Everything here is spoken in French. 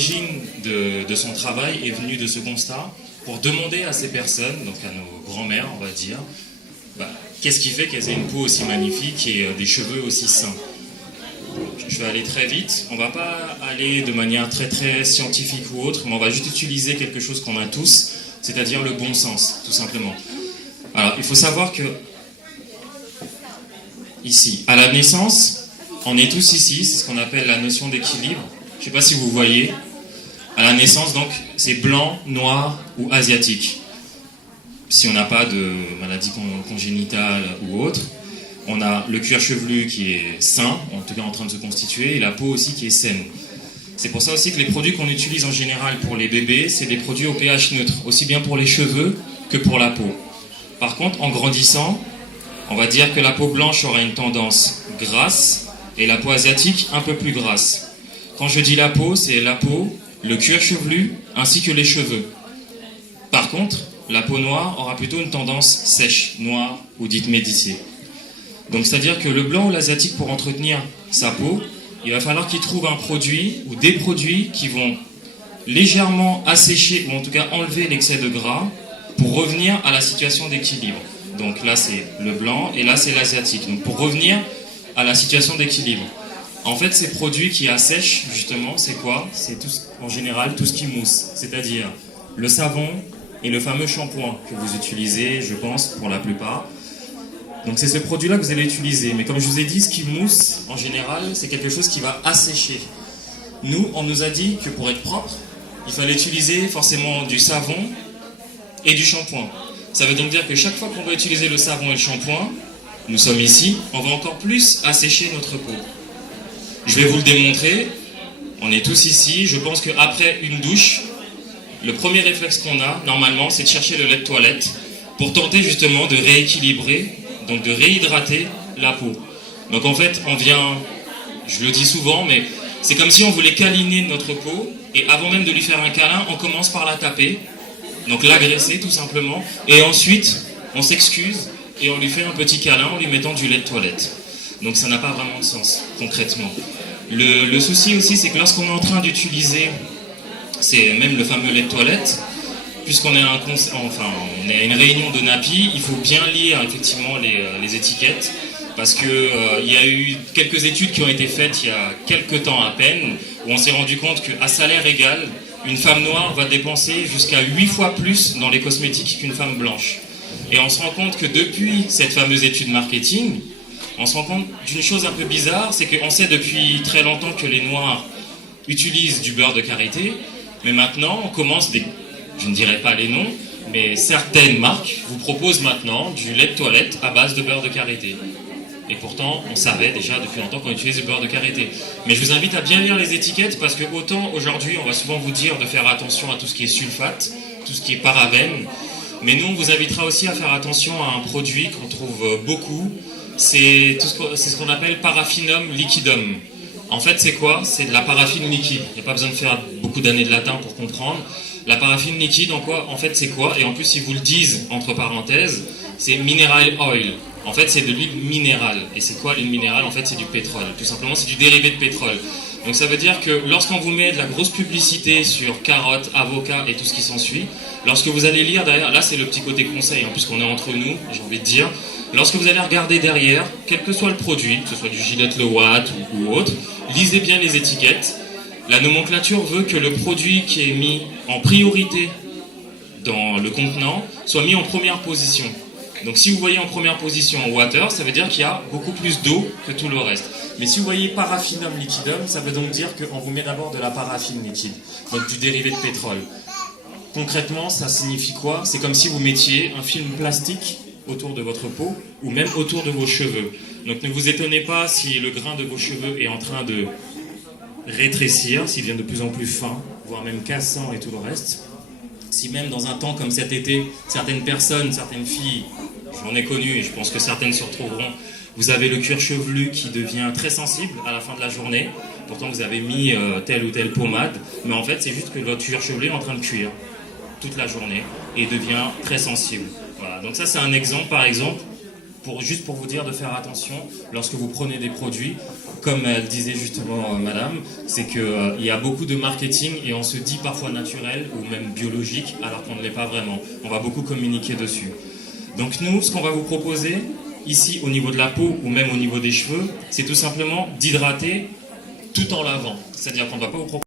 L'origine de son travail est venue de ce constat pour demander à ces personnes, donc à nos grands-mères, on va dire, qu'est-ce qui fait qu'elles aient une peau aussi magnifique et des cheveux aussi sains. Je vais aller très vite, on ne va pas aller de manière très très scientifique ou autre, mais on va juste utiliser quelque chose qu'on a tous, c'est-à-dire le bon sens, tout simplement. Alors, il faut savoir que, ici, à la naissance, on est tous ici, c'est ce qu'on appelle la notion d'équilibre. Je ne sais pas si vous voyez. À la naissance, donc, c'est blanc, noir ou asiatique. Si on n'a pas de maladie congénitale ou autre, on a le cuir chevelu qui est sain, en tout cas en train de se constituer, et la peau aussi qui est saine. C'est pour ça aussi que les produits qu'on utilise en général pour les bébés, c'est des produits au pH neutre, aussi bien pour les cheveux que pour la peau. Par contre, en grandissant, on va dire que la peau blanche aura une tendance grasse et la peau asiatique un peu plus grasse. Quand je dis la peau, c'est la peau, le cuir chevelu ainsi que les cheveux. Par contre, la peau noire aura plutôt une tendance sèche, noire ou dite médicée. Donc c'est-à-dire que le blanc ou l'asiatique, pour entretenir sa peau, il va falloir qu'il trouve un produit ou des produits qui vont légèrement assécher ou en tout cas enlever l'excès de gras pour revenir à la situation d'équilibre. Donc là c'est le blanc et là c'est l'asiatique. Donc pour revenir à la situation d'équilibre. En fait, ces produits qui assèchent, justement, c'est quoi? C'est en général tout ce qui mousse, c'est-à-dire le savon et le fameux shampoing que vous utilisez, je pense, pour la plupart. Donc c'est ce produit-là que vous allez utiliser. Mais comme je vous ai dit, ce qui mousse, en général, c'est quelque chose qui va assécher. Nous, on nous a dit que pour être propre, il fallait utiliser forcément du savon et du shampoing. Ça veut donc dire que chaque fois qu'on va utiliser le savon et le shampoing, nous sommes ici, on va encore plus assécher notre peau. Je vais vous le démontrer. On est tous ici. Je pense qu'après une douche, le premier réflexe qu'on a, normalement, c'est de chercher le lait de toilette pour tenter justement de rééquilibrer, donc de réhydrater la peau. Donc en fait, on vient, je le dis souvent, mais c'est comme si on voulait câliner notre peau et avant même de lui faire un câlin, on commence par la taper, donc l'agresser tout simplement, et ensuite, on s'excuse et on lui fait un petit câlin en lui mettant du lait de toilette. Donc ça n'a pas vraiment de sens, concrètement. Le souci aussi, c'est que lorsqu'on est en train d'utiliser, c'est même le fameux lait de toilette, puisqu'on est on est à une réunion de NAPI, il faut bien lire effectivement les étiquettes, parce que il y a eu quelques études qui ont été faites il y a quelques temps à peine, où on s'est rendu compte qu'à salaire égal, une femme noire va dépenser jusqu'à 8 fois plus dans les cosmétiques qu'une femme blanche. Et on se rend compte que depuis cette fameuse étude marketing, on se rend compte d'une chose un peu bizarre, c'est qu'on sait depuis très longtemps que les Noirs utilisent du beurre de karité, mais maintenant on commence je ne dirai pas les noms, mais certaines marques vous proposent maintenant du lait de toilette à base de beurre de karité. Et pourtant, on savait déjà depuis longtemps qu'on utilisait du beurre de karité. Mais je vous invite à bien lire les étiquettes, parce que autant aujourd'hui, on va souvent vous dire de faire attention à tout ce qui est sulfate, tout ce qui est parabène, mais nous, on vous invitera aussi à faire attention à un produit qu'on trouve beaucoup, c'est ce qu'on appelle paraffinum liquidum. En fait, c'est quoi? C'est de la paraffine liquide. Il n'y a pas besoin de faire beaucoup d'années de latin pour comprendre. La paraffine liquide, en fait, c'est quoi? Et en plus, ils vous le disent, entre parenthèses, c'est mineral oil. En fait, c'est de l'huile minérale. Et c'est quoi l'huile minérale? En fait, c'est du pétrole. Tout simplement, c'est du dérivé de pétrole. Donc ça veut dire que lorsqu'on vous met de la grosse publicité sur carottes, avocats et tout ce qui s'ensuit, lorsque vous allez lire derrière, là c'est le petit côté conseil, puisqu'on est entre nous, j'ai envie de dire, lorsque vous allez regarder derrière, quel que soit le produit, que ce soit du Gillette Le Watt ou autre, lisez bien les étiquettes. La nomenclature veut que le produit qui est mis en priorité dans le contenant soit mis en première position. Donc si vous voyez en première position water, ça veut dire qu'il y a beaucoup plus d'eau que tout le reste. Mais si vous voyez paraffinum liquidum, ça veut donc dire qu'on vous met d'abord de la paraffine liquide, donc du dérivé de pétrole. Concrètement, ça signifie quoi? C'est comme si vous mettiez un film plastique autour de votre peau ou même autour de vos cheveux. Donc ne vous étonnez pas si le grain de vos cheveux est en train de rétrécir, s'il devient de plus en plus fin, voire même cassant et tout le reste. Si même dans un temps comme cet été, certaines personnes, certaines filles, j'en ai connu et je pense que certaines se retrouveront, vous avez le cuir chevelu qui devient très sensible à la fin de la journée, pourtant vous avez mis telle ou telle pommade, mais en fait c'est juste que votre cuir chevelu est en train de cuire toute la journée et devient très sensible. Voilà. Donc ça c'est un exemple par exemple juste pour vous dire de faire attention lorsque vous prenez des produits. Comme elle disait justement madame, c'est qu'il y a beaucoup de marketing et on se dit parfois naturel ou même biologique alors qu'on ne l'est pas vraiment. On va beaucoup communiquer dessus. Donc nous, ce qu'on va vous proposer ici au niveau de la peau ou même au niveau des cheveux, c'est tout simplement d'hydrater tout en lavant. C'est-à-dire qu'on ne va pas vous proposer